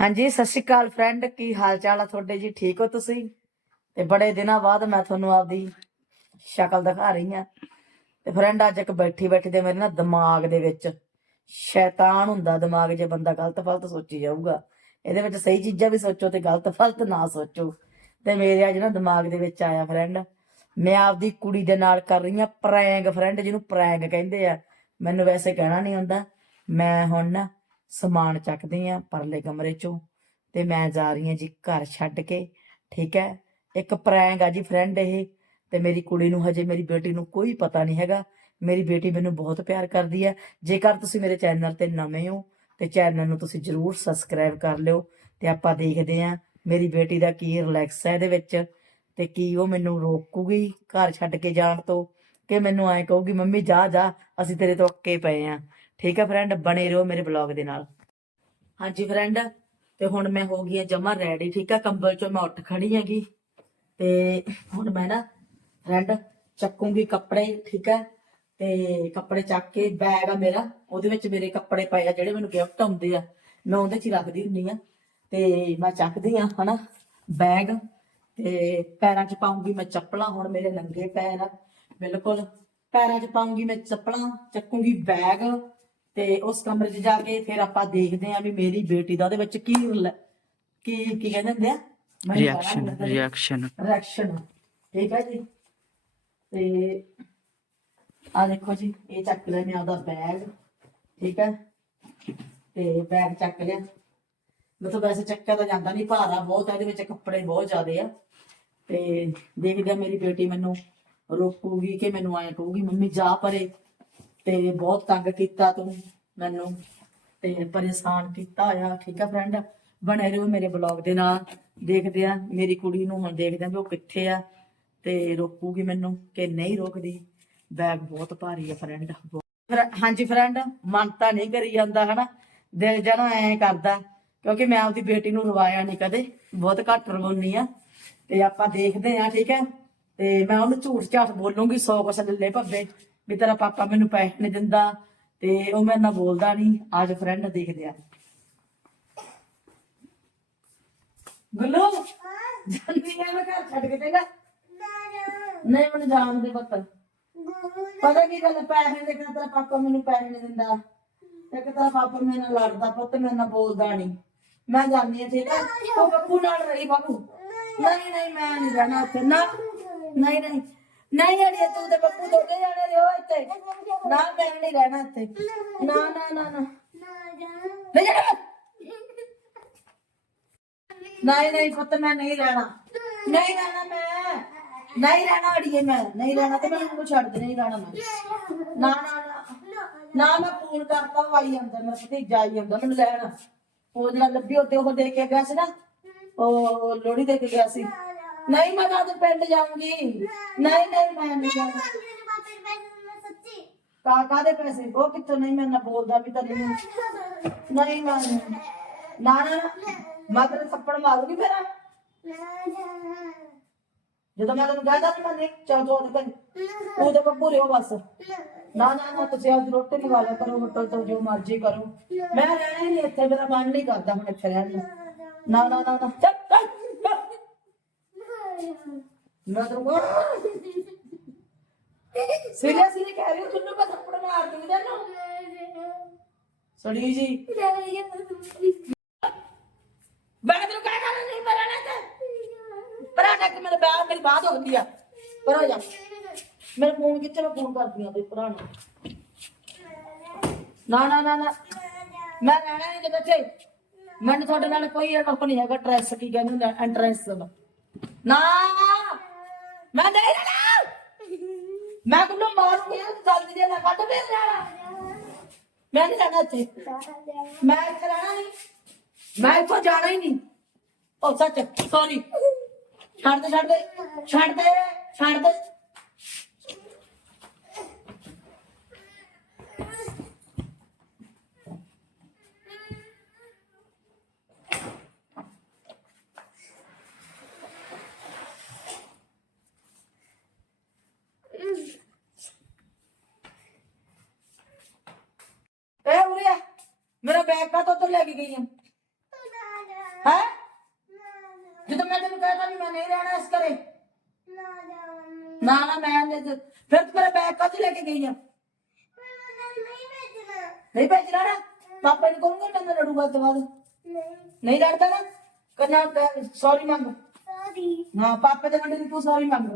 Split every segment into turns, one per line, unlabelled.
ਹਾਂਜੀ, ਸਤਿ ਸ਼੍ਰੀ ਅਕਾਲ ਫਰੈਂਡ ਕੀ ਹਾਲ ਚਾਲ ਆ ਤੁਹਾਡੇ ਜੀ? ਠੀਕ ਹੋ ਤੁਸੀਂ? ਤੇ ਬੜੇ ਦਿਨਾਂ ਬਾਅਦ ਮੈਂ ਤੁਹਾਨੂੰ ਆਪਦੀ ਸ਼ਕਲ ਦਿਖਾ ਰਹੀ ਆ ਤੇ ਫਰੈਂਡ ਅੱਜ ਇੱਕ ਬੈਠੀ ਬੈਠੀ ਤੇ ਮੇਰੇ ਨਾ ਦਿਮਾਗ ਦੇ ਵਿੱਚ ਸ਼ੈਤਾਨ ਹੁੰਦਾ ਦਿਮਾਗ, ਜੇ ਬੰਦਾ ਗਲਤ ਫਲਤ ਸੋਚੀ ਜਾਊਗਾ। ਇਹਦੇ ਵਿੱਚ ਸਹੀ ਚੀਜ਼ਾਂ ਵੀ ਸੋਚੋ ਤੇ ਗਲਤ ਫਲਤ ਨਾ ਸੋਚੋ। ਤੇ ਮੇਰੇ ਅੱਜ ਨਾ ਦਿਮਾਗ ਦੇ ਵਿੱਚ ਆਇਆ ਫਰੈਂਡ ਮੈਂ ਆਪਦੀ ਕੁੜੀ ਦੇ ਨਾਲ ਕਰ ਰਹੀ ਆ ਪ੍ਰੈਂਗ ਫਰੈਂਡ ਜਿਹਨੂੰ ਪ੍ਰੈਂਗ ਕਹਿੰਦੇ ਆ, ਮੈਨੂੰ ਵੈਸੇ ਕਹਿਣਾ ਨਹੀਂ ਹੁੰਦਾ ਮੈਂ ਹੁਣ ਨਾ ਸਮਾਨ ਚੱਕਦੀ ਆ ਪਰਲੇ ਕਮਰੇ ਚੋਂ ਤੇ ਮੈਂ ਜਾ ਰਹੀ ਹਾਂ ਜੀ ਘਰ ਛੱਡ ਕੇ, ਠੀਕ ਹੈ? ਇੱਕ ਪ੍ਰੈਂਕ ਆ ਜੀ ਫਰੈਂਡ ਇਹ ਤੇ ਮੇਰੀ ਕੁੜੀ ਨੂੰ ਹਜੇ ਮੇਰੀ ਬੇਟੀ ਨੂੰ ਕੋਈ ਪਤਾ ਨਹੀਂ ਹੈਗਾ। ਮੇਰੀ ਬੇਟੀ ਮੈਨੂੰ ਬਹੁਤ ਪਿਆਰ ਕਰਦੀ ਹੈ। ਜੇਕਰ ਤੁਸੀਂ ਮੇਰੇ ਚੈਨਲ ਤੇ ਨਵੇਂ ਹੋ ਤੇ ਚੈਨਲ ਨੂੰ ਤੁਸੀਂ ਜਰੂਰ ਸਬਸਕ੍ਰਾਈਬ ਕਰ ਲਿਓ ਤੇ ਆਪਾਂ ਦੇਖਦੇ ਆਂ ਮੇਰੀ ਬੇਟੀ ਦਾ ਕੀ ਰਿਲੈਕਸ ਹੈ ਇਹਦੇ ਵਿੱਚ ਤੇ ਕੀ ਉਹ ਮੈਨੂੰ ਰੋਕੂਗੀ ਘਰ ਛੱਡ ਕੇ ਜਾਣ ਤੋਂ ਕਿ ਮੈਨੂੰ ਐਂ ਕਹੂਗੀ, ਮੰਮੀ ਜਾ ਜਾ, ਅਸੀਂ ਤੇਰੇ ਤੋਂ ਅੱਕੇ ਪਏ ਆਂ। ਠੀਕ ਹੈ ਫਰੈਂਡ ਬਣੇ ਰਹੋ ਮੇਰੇ ਬਲੌਗ ਦੇ ਨਾਲ। ਹਾਂਜੀ ਫਰੈਂਡ ਤੇ ਹੁਣ ਮੈਂ ਹੋ ਗਈ ਆ ਜਮਾ ਰੈਡੀ ਠੀਕ ਹੈ ਕੰਬਲ ਚੋਂ ਮੈਂ ਉੱਠ ਖੜੀ ਹੈਗੀ। ਤੇ ਹੁਣ ਮੈਂ ਨਾ ਫਰੈਂਡ ਚੱਕੂੰਗੀ ਕੱਪੜੇ, ਠੀਕ ਹੈ ਤੇ ਕੱਪੜੇ ਚੱਕ ਕੇ ਬੈਗ ਆ ਮੇਰਾ, ਉਹਦੇ ਵਿੱਚ ਮੇਰੇ ਕੱਪੜੇ ਪਏ ਆ ਜਿਹੜੇ ਮੈਨੂੰ ਗਿਫਟ ਆਉਂਦੇ ਆ। ਮੈਂ ਉਹਦੇ 'ਚ ਹੀ ਰੱਖਦੀ ਹੁੰਨੀ ਆ। ਤੇ ਮੈਂ ਚੱਕਦੀ ਆ, ਹਨਾ? ਬੈਗ ਤੇ ਪੈਰਾਂ 'ਚ ਪਾਉਂਗੀ ਮੈਂ ਚੱਪਲਾਂ, ਹੁਣ ਮੇਰੇ ਨੰਗੇ ਪੈਰ ਆ। ਬਿਲਕੁਲ, ਪੈਰਾਂ 'ਚ ਪਾਉਂਗੀ ਮੈਂ ਚੱਪਲਾਂ, ਚੱਕੂੰਗੀ ਬੈਗ ਤੇ ਉਸ ਕਮਰੇ 'ਚ ਜਾ ਕੇ ਫਿਰ ਆਪਾਂ ਦੇਖਦੇ ਆ ਵੀ ਮੇਰੀ ਬੇਟੀ ਦਾ ਉਹਦੇ ਵਿੱਚ ਕੀ ਕੀ ਕੀ ਕਹਿੰਦੇ ਹੁੰਦੇ ਆ?
ਰਿਐਕਸ਼ਨ
ਜੀ।
ਰਿਐਕਸ਼ਨ
ਰਿਐਕਸ਼ਨ ਠੀਕ ਹੈ ਜੀ। ਤੇ ਆ ਦੇਖੋ ਜੀ ਇਹ ਚੱਕ ਲਿਆ ਮੈਂ ਆਪਦਾ ਬੈਗ ਠੀਕ ਹੈ। ਤੇ ਬੈਗ ਚੱਕ ਲਿਆ। ਮਤਲਬ ਵੈਸੇ ਚੱਕਿਆ ਤਾਂ ਜਾਂਦਾ ਨਹੀਂ ਭਾਰਾ ਬਹੁਤ ਹੈ ਇਹਦੇ ਵਿੱਚ ਕੱਪੜੇ ਬਹੁਤ ਜ਼ਿਆਦੇ ਆ। ਤੇ ਦੇਖਦੇ ਆ ਮੇਰੀ ਬੇਟੀ ਮੈਨੂੰ ਰੋਕੂਗੀ ਕਿ ਮੈਨੂੰ ਐਂ ਕਹੂਗੀ ਮੰਮੀ ਜਾ ਪਰੇ। ਤੇ ਬਹੁਤ ਤੰਗ ਕੀਤਾ ਤੂੰ ਮੈਨੂੰ ਤੇ ਪਰੇਸ਼ਾਨ ਕੀਤਾ ਹੋਇਆ ਠੀਕ ਆ ਫਰੈਂਡ ਬਣੇ ਰਹੋ ਮੇਰੇ ਬਲੌਗ ਦੇ ਨਾਲ। ਦੇਖਦੇ ਆ, ਮੇਰੀ ਕੁੜੀ ਨੂੰ ਹੁਣ ਦੇਖਦੇ ਆ ਵੀ ਉਹ ਕਿੱਥੇ ਆ ਤੇ ਰੋਕੂਗੀ ਮੈਨੂੰ ਕਿ ਨਹੀਂ ਰੋਕਦੀ। ਬੈਗ ਬਹੁਤ ਭਾਰੀ ਆ ਫਰੈਂਡ ਹਾਂਜੀ ਫਰੈਂਡ ਮਨ ਤਾਂ ਨਹੀਂ ਕਰੀ ਜਾਂਦਾ, ਹਨਾ? ਦਿਲ ਜਣਾ ਐ ਕਰਦਾ, ਕਿਉਂਕਿ ਮੈਂ ਆਪਦੀ ਬੇਟੀ ਨੂੰ ਰਵਾਇਆ ਨਹੀਂ ਕਦੇ, ਬਹੁਤ ਘੱਟ ਰਵਾਉਣੀ ਆ। ਤੇ ਆਪਾਂ ਦੇਖਦੇ ਆ, ਠੀਕ ਹੈ ਤੇ ਮੈਂ ਉਹਨੂੰ ਝੂਠ ਝਾਠ ਬੋਲੂੰਗੀ, ਸੌ ਕੁਛ ਲੱਲੇ ਭੱਬੇ। ਵੀ ਤੇਰਾ ਪਾਪਾ ਮੈਨੂੰ ਪੈਸੇ ਨਹੀਂ ਦਿੰਦਾ ਤੇ ਉਹ ਮੇਰੇ ਨਾਲ ਬੋਲਦਾ ਨਹੀਂ ਅੱਜ ਫਰੈਂਡ ਦੇਖਦੇ ਆ। ਗੁੱਲੂ, ਜੰਨੀ ਆ, ਮੈਂ ਘਰ ਛੱਡ ਕੇ ਤੇਗਾ ਨਹੀਂ, ਮੈਨੂੰ ਜਾਣ ਦੇ ਪੁੱਤ। ਪਤਾ ਕੀ ਗੱਲ, ਪੈਸੇ ਦੇ ਕੇ ਤੇਰਾ ਪਾਪਾ ਮੈਨੂੰ ਪੈਸੇ ਨਹੀਂ ਦਿੰਦਾ? ਤੇ ਕਿ ਤੇਰਾ ਪਾਪਾ ਮੇਰੇ ਨਾਲ ਲੜਦਾ ਪੁੱਤ, ਮੇਰੇ ਨਾਲ ਬੋਲਦਾ ਨਹੀਂ? ਮੈਂ ਜਾਂਦੀ ਹਾਂ ਠੀਕ ਹੈ ਤੂੰ ਬੱਬੂ ਨਾਲ ਰਹੀ ਬਾਬੂ। ਨਹੀਂ ਨਹੀਂ, ਮੈਂ ਨਹੀਂ ਜਾਣਾ ਉੱਥੇ ਨਾ। ਨਹੀਂ ਨਹੀਂ ਨਹੀਂ ਅੜੀਏ, ਤੂੰ ਤੇ ਬੱਬੂ ਦੋਗੇ ਜਾਣੇ ਰਹੋ ਇੱਥੇ। ਨਾ ਮੈਂ ਨਹੀਂ ਰਹਿਣਾ ਇੱਥੇ। ਨਾ ਨਾ ਨਾ ਨਾ। ਨਹੀਂ ਜਾਣਾ ਨਹੀਂ ਨਹੀਂ ਪੁੱਤ, ਮੈਂ ਨਹੀਂ ਰਹਿਣਾ। ਨਹੀਂ ਰਹਿਣਾ ਮੈਂ। ਨਹੀਂ ਰਹਿਣਾ ਅੜੀਏ ਮੈਂ। ਨਹੀਂ ਰਹਿਣਾ ਤੇ ਮੈਨੂੰ ਨੂੰ ਛੱਡ ਦੇ ਨਹੀਂ ਰਹਿਣਾ ਮੈਂ। ਨਾ ਨਾ ਨਾ। ਨਾ ਮੈਂ ਫੋਨ ਕਰਤਾ, ਉਹ ਆਈ ਜਾਂਦਾ ਭਤੀਜਾ ਆਈ ਆਉਂਦਾ ਮੈਨੂੰ ਲੈਣ। ਉਹ ਜਿਹੜਾ ਲੱਭੀ ਉੱਤੇ ਉਹ ਦੇ ਕੇ ਗਿਆ ਸੀ ਨਾ। ਉਹ ਲੋੜੀ ਦੇ ਕੇ ਗਿਆ ਸੀ। ਨਹੀਂ ਮੈਂ ਤਾਂ ਪਿੰਡ ਜਾਊਂਗੀ। ਨਹੀਂ ਨਹੀਂ ਮੈਂ ਨਹੀਂ ਜਾਣਾ। ਕਾ ਕਾਦੇ ਪੈਸੇ? ਉਹ ਕਿੱਥੋਂ ਨਹੀਂ ਮੈਂ ਨਾ ਬੋਲਦਾ ਵੀ ਤਾਂ ਨਹੀਂ ਨਹੀਂ ਮੈਂ ਨਹੀਂ। ਨਾ ਨਾ ਨਾ। ਮੈਂ ਤੇਰੇ ਥੱਪੜ ਮਾਰੂਗੀ ਮੇਰਾ ਜਦੋਂ ਮੈਂ ਤੈਨੂੰ ਕਹਿਦਾ ਨਹੀਂ ਮੈਂ ਨਹੀਂ ਚੱਲ ਤੂੰ ਉਹਦੇ ਘਰ ਤੂੰ ਬੱਬੂ ਰਿਓ ਬਸ। ਨਾ ਨਾ ਨਾ ਤੁਸੀਂ ਅੱਜ ਰੋਟੀ ਮੰਗਾ ਲਿਆ ਕਰੋ ਹੋਟਲ ਤੋਂ ਜੋ ਮਰਜ਼ੀ ਕਰੋ। ਮੈਂ ਰਹਿਣਾ ਹੀ ਨਹੀਂ ਇੱਥੇ ਮੇਰਾ ਮਨ ਨਹੀਂ ਕਰਦਾ ਹੁਣ ਇੱਥੇ ਰਹਿਣ ਨੂੰ। ਨਾ ਨਾ ਨਾ ਨਾ। ਚੱਲ। ਮੈਂ ਸੀਰੀਅਸਲੀ ਕਹਿ। ਰਹੀ ਤੁਹਾਨੂੰ ਮੈਂ ਥੱਪੜ ਮਾਰ ਦੂੰਗੀ ਤੈਨੂੰ ਸੜੀ ਜੀ। ਮੈਂ ਤੈਨੂੰ ਕਹਿ ਕਰ ਨਹੀਂ ਮਰਨਾ ਤੇ ਪਰਾਂ ਕਿ ਮੇਰੇ ਬਾਹ ਮੇਰੀ ਬਾਹ ਦੁਖਦੀ ਆ। ਪਰ ਹੋ ਜਾ। ਮੇਰੇ ਫੋਨ ਕਿੱਥੇ ਮੈਂ ਫੋਨ ਕਰਦੀ ਆ ਤੇ ਭਰਾ ਨੂੰ। ਨਾ ਨਾ ਨਾ ਨਾ। ਮੈਂ ਰਹਿਣਾ ਨਹੀਂ ਬੱਚੇ ਮੈਨੂੰ ਤੁਹਾਡੇ ਨਾਲ ਕੋਈ ਅਡਪ ਨਹੀਂ ਹੈਗਾ ਟ੍ਰੈਸ ਕੀ ਕਹਿੰਦੇ ਹੁੰਦੇ ਐਂਟਰੈਂਸ ਦਾ ਨਾ ਮੈਂ ਨਹੀਂ ਰਹਿਣਾ ਮੈਂ ਤੁਹਾਨੂੰ ਮਾਰੂੰਗੀ ਜਲਦੀ ਦੇ ਨਾ ਕੱਢ ਮੇਰੇ ਨਾਲ। ਮੈਂ ਨਹੀਂ ਰਹਿਣਾ ਇੱਥੇ। ਮੈਂ ਇੱਥੇ ਰਹਿਣਾ ਨਹੀਂ। ਮੈਂ ਇੱਥੋਂ ਜਾਣਾ ਹੀ ਨਹੀਂ। ਉਹ ਸੱਚ ਸੌਰੀ ਛੱਡ ਦੇ ਛੱਡ ਦੇ। ਛੱਡ ਦੇ ਛੱਡ ਦੇ। ਤੋਂ ਲੈ ਕੇ ਗਈ ਆ। ਹੈ? ਜਦੋਂ ਮੈਂ ਤੈਨੂੰ ਕਹਿਤਾ ਵੀ ਮੈਂ ਨਹੀਂ ਰਹਿਣਾ ਇਸ ਘਰੇ ਨਾ ਨਾ ਮੈਂ ਨਹੀਂ ਤੇ- ਫਿਰ ਤੂੰ ਮੇਰਾ ਬੈਗ ਕੱਢ ਲੈ ਕੇ ਗਈ ਆ? ਨਹੀਂ ਭੇਜਣਾ ਨਾ? ਪਾਪਾ ਨੂੰ ਕਹੂੰਗਾ ਤੈਨੂੰ ਲੜੂਗਾ ਇਸ ਤੋਂ ਬਾਅਦ। ਨਹੀਂ ਲੜਦਾ ਨਾ? ਕਰਨਾ ਸੌਰੀ ਮੰਗ। ਹਾਂ ਪਾਪੇ ਦੇ ਵੱਡੇ ਨੂੰ ਤੂੰ ਸੌਰੀ ਮੰਗ।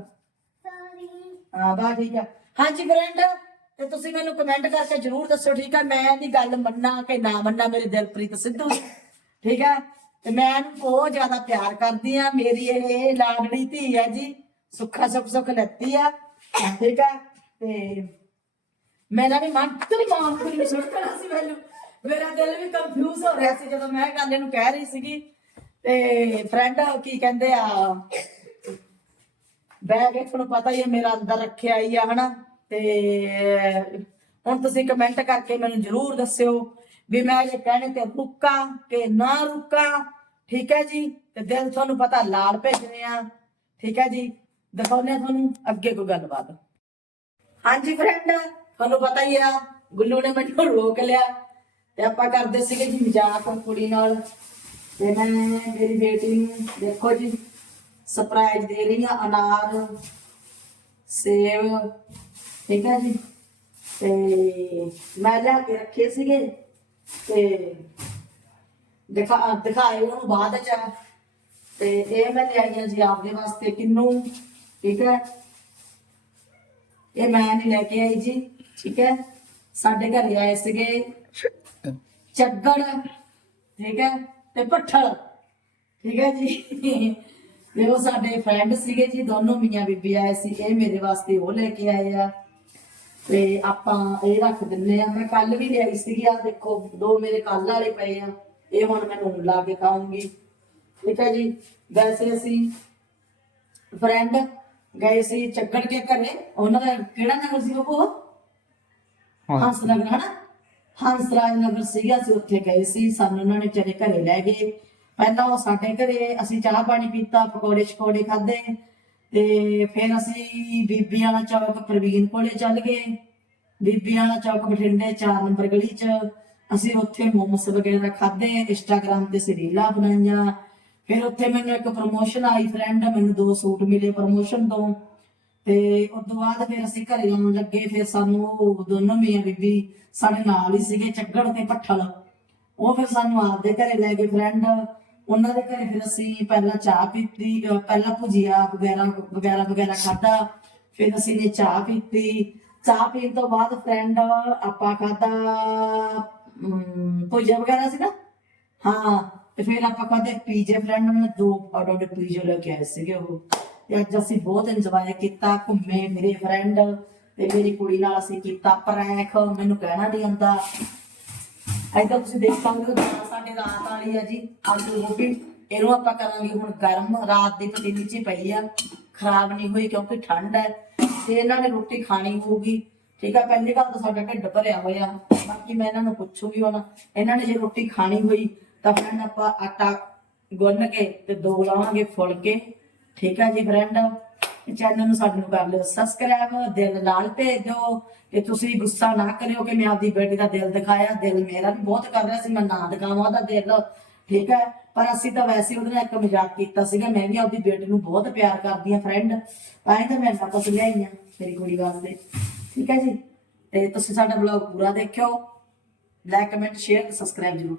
ਹਾਂ ਬਾ ਠੀਕ ਆ। ਹਾਂਜੀ ਫਰੈਂਡ ਤੇ ਤੁਸੀਂ ਮੈਨੂੰ ਕਮੈਂਟ ਕਰਕੇ ਜਰੂਰ ਦੱਸੋ ਠੀਕ ਆ? ਮੈਂ ਇਹਦੀ ਗੱਲ ਮੰਨਾਂ ਕਿ ਨਾ ਮੰਨਾਂ, ਮੇਰੇ ਦਿਲਪ੍ਰੀਤ ਸਿੱਧੂ? ਠੀਕ ਹੈ ਤੇ ਮੈਂ ਇਹਨੂੰ ਬਹੁਤ ਜ਼ਿਆਦਾ ਪਿਆਰ ਕਰਦੀ ਆ। ਮੇਰੀ ਇਹ ਲਾਡਲੀ ਧੀ ਹੈ ਜੀ, ਸੁੱਖਾ ਸੁੱਖ ਸੁੱਖ ਲੈਤੀ ਆ। ਠੀਕ ਹੈ ਤੇ ਮੇਰਾ ਵੀ ਮਨ ਤੇਰੀ ਮਾਂ ਨੂੰ ਸੁਣ ਰਿਹਾ ਸੀ ਮੈਨੂੰ। ਮੇਰਾ ਦਿਲ ਵੀ ਕੰਫਿਊਜ਼ ਹੋ ਰਿਹਾ ਸੀ ਜਦੋਂ ਮੈਂ ਇਹ ਗੱਲ ਇਹਨੂੰ ਕਹਿ ਰਹੀ ਸੀਗੀ। ਤੇ ਫਰੈਂਡ ਕੀ ਕਹਿੰਦੇ ਆ ਬੈਗ ਇਹ ਤੁਹਾਨੂੰ ਪਤਾ ਹੀ ਹੈ ਮੇਰਾ ਅੰਦਰ ਰੱਖਿਆ ਹੀ ਆ, ਹਨਾ? ਤੇ ਹੁਣ ਤੁਸੀਂ ਕਮੈਂਟ ਕਰਕੇ ਮੈਨੂੰ ਜਰੂਰ ਦੱਸਿਓ ਵੀ ਮੈਂ ਇਹ ਕਹਿਣੇ ਤੇ ਰੁਕਾਂ ਕਿ ਨਾ ਰੁਕਾਂ। ਠੀਕ ਹੈ ਜੀ? ਤੇ ਦਿਲ ਤੁਹਾਨੂੰ ਪਤਾ ਲਾਲ ਭੇਜਣੇ ਆ। ਠੀਕ ਹੈ ਜੀ? ਦਿਖਾਉਂਦੇ ਤੁਹਾਨੂੰ ਅੱਗੇ ਕੋਈ ਗੱਲਬਾਤ। ਹਾਂਜੀ ਫਰੈਂਡ ਤੁਹਾਨੂੰ ਪਤਾ ਹੀ ਆ, ਗੁੱਲੂ ਨੇ ਮੈਨੂੰ ਰੋਕ ਲਿਆ। ਤੇ ਆਪਾਂ ਕਰਦੇ ਸੀਗੇ ਜੀ ਮਜ਼ਾਕ ਕੁੜੀ ਨਾਲ। ਤੇ ਮੈਂ, ਮੇਰੀ ਬੇਟੀ ਨੂੰ ਦੇਖੋ ਜੀ ਸਰਪ੍ਰਾਈਜ਼ ਦੇ ਰਹੀ ਆ ਅਨਾਰ, ਸੇਬ ਠੀਕ ਹੈ ਜੀ, ਤੇ ਮੈਂ ਲਿਆ ਕੇ ਰੱਖੇ ਸੀਗੇ, ਤੇ ਦਿਖਾ, ਦਿਖਾਏ ਉਹਨੂੰ ਬਾਅਦ ਚ। ਤੇ ਇਹ ਮੈਂ ਲਿਆਈਆਂ ਜੀ ਆਪਦੇ ਵਾਸਤੇ ਕਿੰਨੂ, ਠੀਕ ਹੈ? ਇਹ ਮੈਂ ਨਹੀਂ ਲੈ ਕੇ ਆਈ ਜੀ, ਠੀਕ ਹੈ? ਸਾਡੇ ਘਰੇ ਆਏ ਸੀਗੇ ਚੱਗੜ, ਠੀਕ ਹੈ? ਤੇ ਪੱਠਲ ਠੀਕ ਹੈ ਜੀ? ਤੇ ਉਹ ਸਾਡੇ ਫਰੈਂਡ ਸੀਗੇ ਜੀ, ਦੋਨੋਂ ਮੀਆਂ ਬੀਬੀ ਆਏ ਸੀ, ਇਹ ਮੇਰੇ ਵਾਸਤੇ ਉਹ ਲੈ ਕੇ ਆਏ ਆ। ਤੇ ਆਪਾਂ ਇਹ ਰੱਖ ਦਿੰਨੇ ਆ ਮੈਂ ਕੱਲ ਵੀ ਲਿਆਈ ਸੀਗੀ। ਆ ਦੇਖੋ ਦੋ ਮੇਰੇ ਕੱਲ ਵਾਲੇ ਪਏ ਆ। ਇਹ ਹੁਣ ਮੈਂ ਨੂਨ ਲਾ ਕੇ ਖਾਉਂਗੀ ਠੀਕ ਹੈ ਜੀ? ਵੈਸੇ ਅਸੀਂ ਫਰੈਂਡ ਗਏ ਸੀ ਚੱਕੜ ਕੇ ਘਰੇ। ਉਹਨਾਂ ਦਾ ਕਿਹੜਾ ਨਗਰ ਸੀ ਉਹ? ਹੰਸ ਨਗਰ ਹਨਾ? ਹੰਸਰਾਜ ਨਗਰ ਸੀਗਾ। ਅਸੀਂ ਉੱਥੇ ਗਏ ਸੀ। ਸਾਨੂੰ ਉਹਨਾਂ ਨੇ ਚਲੇ ਘਰੇ ਲੈ ਗਏ। ਪਹਿਲਾਂ ਉਹ ਸਾਡੇ ਘਰੇ ਅਸੀਂ ਚਾਹ ਪਾਣੀ ਪੀਤਾ ਪਕੌੜੇ ਸ਼ਕੌੜੇ ਖਾਦੇ ਤੇ ਫਿਰ ਅਸੀਂ ਬੀਬੀ ਵਾਲਾ ਚੌਕ ਪ੍ਰਵੀਨ ਕੋਲੇ ਚੱਲ ਗਏ। ਬੀਬੀਆਂ ਵਾਲਾ ਚੌਕ ਬਠਿੰਡੇ 4 ਨੰਬਰ ਗਲੀ 'ਚ। ਅਸੀਂ ਉੱਥੇ ਮੋਮੋਸ ਵਗੈਰਾ ਖਾਦੇ ਇੰਸਟਾਗ੍ਰਾਮ ਤੇ ਸਰੀਲਾ ਬਣਾਈਆਂ। ਫਿਰ ਉੱਥੇ ਮੈਨੂੰ ਇੱਕ ਪ੍ਰੋਮੋਸ਼ਨ ਆਈ ਫਰੈਂਡ ਮੈਨੂੰ ਦੋ ਸੂਟ ਮਿਲੇ ਪ੍ਰੋਮੋਸ਼ਨ ਤੋਂ। ਤੇ ਉਸ ਤੋਂ ਬਾਅਦ ਫਿਰ ਅਸੀਂ ਘਰੇ ਆਉਣ ਲੱਗੇ, ਫਿਰ ਸਾਨੂੰ ਉਹ ਦੋਨੋਂ ਮੀਆਂ ਬੀਬੀ ਸਾਡੇ ਨਾਲ ਹੀ ਸੀਗੇ ਚੱਗੜ ਤੇ ਪੱਠਲ ਉਹ ਫਿਰ ਸਾਨੂੰ ਆਪਦੇ ਘਰੇ ਲੈ ਗਏ ਫਰੈਂਡ ਉਹਨਾਂ ਦੇ ਘਰੇ ਫਿਰ ਅਸੀਂ ਪਹਿਲਾਂ ਚਾਹ ਪੀਤੀ ਪਹਿਲਾਂ ਭੁਜੀਆ ਵਗੈਰਾ ਵਗੈਰਾ ਵਗੈਰਾ ਖਾਦਾ ਫਿਰ ਅਸੀਂ ਨੇ ਚਾਹ ਪੀਤੀ। ਚਾਹ ਪੀਣ ਤੋਂ ਬਾਅਦ ਫਰੈਂਡ ਆਪਾਂ ਖਾਦਾ ਭੁਜੀਆ ਵਗੈਰਾ ਸੀ ਨਾ ਹਾਂ, ਤੇ ਫਿਰ ਆਪਾਂ ਖਾਦੇ ਪੀਜੇ। ਫਰੈਂਡ ਨੇ ਦੋ ਆਰਡਰ ਦੇ ਪੀਜੇ ਲੈ ਕੇ ਆਏ ਸੀਗੇ ਉਹ। ਤੇ ਅੱਜ ਅਸੀਂ ਬਹੁਤ ਇੰਜੋਏ ਕੀਤਾ, ਘੁੰਮੇ, ਮੇਰੇ ਫਰੈਂਡ ਤੇ ਮੇਰੀ ਕੁੜੀ ਨਾਲ ਅਸੀਂ ਕੀਤਾ ਪ੍ਰੈਂਕ ਮੈਨੂੰ ਕਹਿਣਾ ਨਹੀਂ ਆਉਂਦਾ। ਇੱਧਰ ਤੁਸੀਂ ਦੇਖ ਸਕਦੇ ਹੋ ਦਾਲ ਸਾਡੇ ਰਾਤ ਵਾਲੀ ਆ ਜੀ, ਆਲੂ ਗੋਭੀ ਇਹਨੂੰ ਆਪਾਂ ਕਰਾਂਗੇ ਹੁਣ ਗਰਮ। ਰਾਤ ਦੀ ਪਤੀਲੀ 'ਚ ਪਈ ਆ। ਖਰਾਬ ਨਹੀਂ ਹੋਈ ਕਿਉਂਕਿ ਠੰਡ ਹੈ। ਤੇ ਇਹਨਾਂ ਨੇ ਰੋਟੀ ਖਾਣੀ ਹੋਊਗੀ। ਠੀਕ ਆ, ਪਹਿਲੀ ਗੱਲ ਤਾਂ ਸਾਡਾ ਢਿੱਡ ਭਰਿਆ ਹੋਇਆ। ਬਾਕੀ ਮੈਂ ਇਹਨਾਂ ਨੂੰ ਪੁੱਛੂਗੀ ਹੁਣ। ਇਹਨਾਂ ਨੇ ਜੇ ਰੋਟੀ ਖਾਣੀ ਹੋਈ, ਤਾਂ ਫਰੈਂਡ ਆਪਾਂ ਆਟਾ ਗੁੰਨ ਕੇ ਤੇ ਦੋ ਲਾਵਾਂਗੇ ਫੁਲਕੇ। ਠੀਕ ਆ ਜੀ, ਫਰੈਂਡ? ਚੈਨਲ ਨੂੰ ਸਾਡੇ ਨੂੰ ਕਰ ਲਿਓ ਸਬਸਕ੍ਰਾਈਬ ਦਿਲ ਨਾਲ ਭੇਜ ਦਿਓ ਤੇ ਤੁਸੀਂ ਗੁੱਸਾ ਨਾ ਕਰਿਓ ਕਿ ਮੈਂ ਆਪਦੀ ਬੇਟੀ ਦਾ ਦਿਲ ਦਿਖਾਇਆ, ਦਿਲ ਮੇਰਾ ਵੀ ਬਹੁਤ ਕਰ ਰਿਹਾ ਸੀ, ਮੈਂ ਨਾ ਦਿਖਾਵਾਂ ਉਹਦਾ ਦਿਲ, ਠੀਕ ਹੈ? ਪਰ ਅਸੀਂ ਤਾਂ ਵੈਸੇ ਉਹਦੇ ਨਾਲ ਇੱਕ ਮਜ਼ਾਕ ਕੀਤਾ ਸੀਗਾ, ਮੈਂ ਵੀ ਆਪਦੀ ਬੇਟੀ ਨੂੰ ਬਹੁਤ ਪਿਆਰ ਕਰਦੀ ਆ ਫਰੈਂਡ ਤਾਂ ਹੀ ਤਾਂ ਮੈਂ ਸਭ ਕੁਝ ਲਿਆਈ ਆ ਮੇਰੀ ਕੁੜੀ ਵਾਸਤੇ, ਠੀਕ ਹੈ ਜੀ? ਤੇ ਤੁਸੀਂ ਸਾਡਾ ਬਲੌਗ ਪੂਰਾ ਦੇਖਿਓ ਲਾਈਕ ਕਮੈਂਟ ਸ਼ੇਅਰ ਸਬਸਕ੍ਰਾਈਬ ਜ਼ਰੂਰ